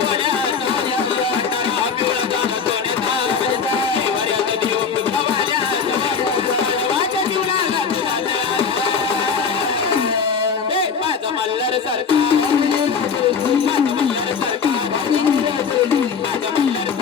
Bora! माझं मल्हार सरकार. माझं मल्हार सरकार. माझं मल्हार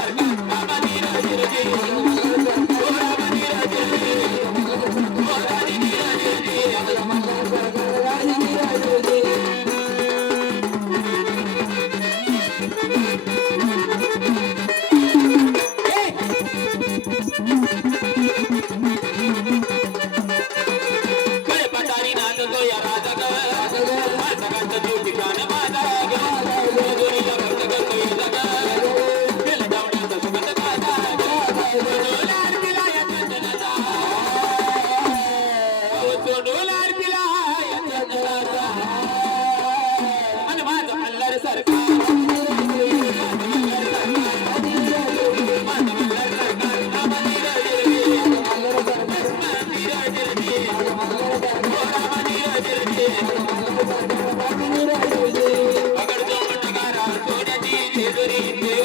தெரிந்தே